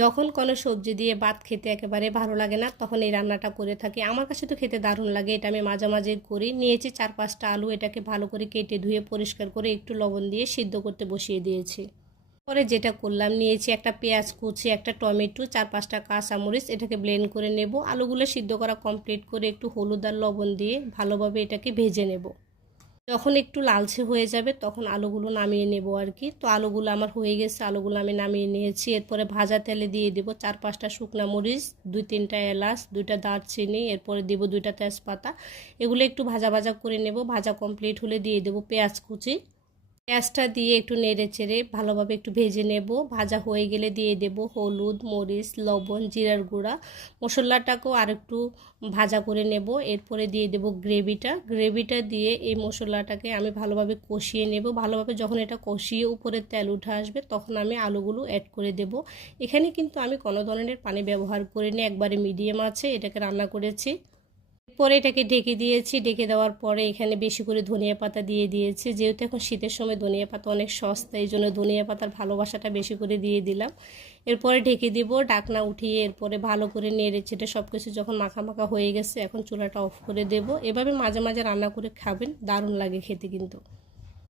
যখন কোনো সবজি দিয়ে ভাত খেতে একেবারে ভালো লাগে না, তখন এই রান্নাটা করে থাকি। আমার কাছে তো খেতে দারুণ লাগে, এটা আমি মাঝে মাঝে করি। নিয়েছি 4-5টা আলু, এটাকে ভালো করে কেটে ধুয়ে পরিষ্কার করে একটু লবণ দিয়ে সিদ্ধ করতে বসিয়ে দিয়েছি। পরে যেটা করলাম, নিয়েছি একটা পেঁয়াজ কুচি, একটা টমেটো, 4-5টা কাঁচামরিচ, এটাকে ব্লেন্ড করে নেব। আলুগুলো সিদ্ধ করা কমপ্লিট করে একটু হলুদ আর লবণ দিয়ে ভালোভাবে এটাকে ভেজে নেব। যখন একটু লালচে হয়ে যাবে তখন আলুগুলো নামিয়ে নেব আর কি। তো আলুগুলো আমার হয়ে গেছে, আলুগুলো আমি নামিয়ে নিয়েছি। এরপরে ভাজা তেলে দিয়ে দেব 4-5টা শুকনা মরিচ, 2-3টা এলাচ, 2টা দারচিনি, এরপরে দেব 2টা তেজপাতা। এগুলো একটু ভাজা ভাজা করে নেব। ভাজা কমপ্লিট হলে দিয়ে দেব পেঁয়াজ কুচি। পেঁয়াজটা দিয়ে একটু নেড়ে চেড়ে ভালোভাবে একটু ভেজে নেব। ভাজা হয়ে গেলে দিয়ে দেব হলুদ, মরিচ, লবণ, জিরার গুঁড়া। মশলাটাকেও আর একটু ভাজা করে নেব। এরপরে দিয়ে দেব গ্রেভিটা দিয়ে এই মশলাটাকে আমি ভালোভাবে কষিয়ে নেব। ভালোভাবে যখন এটা কষিয়ে উপরে তেল উঠে আসবে তখন আমি আলুগুলো অ্যাড করে দেব। এখানে কিন্তু আমি কোনো ধরনের পানি ব্যবহার করিনি, একবারে মিডিয়াম আছে এটাকে রান্না করেছি। পরে এটাকে ঢেকে দিয়েছি। ঢেকে দেওয়ার পরে এখানে বেশি করে ধনিয়া পাতা দিয়ে দিয়েছি। যেহেতু এখন শীতের সময় ধনিয়া পাতা অনেক সস্তা, এই জন্য ধনিয়া পাতার ভালোবাসাটা বেশি করে দিয়ে দিলাম। এরপরে ঢেকে দিব, ঢাকনা উঠিয়ে এরপরে ভালো করে নেড়ে চেড়ে সব কিছু যখন মাখা মাখা হয়ে গেছে, এখন চুলাটা অফ করে দেব। এভাবে মাঝে মাঝে রান্না করে খাবেন, দারুণ লাগে খেতে কিন্তু।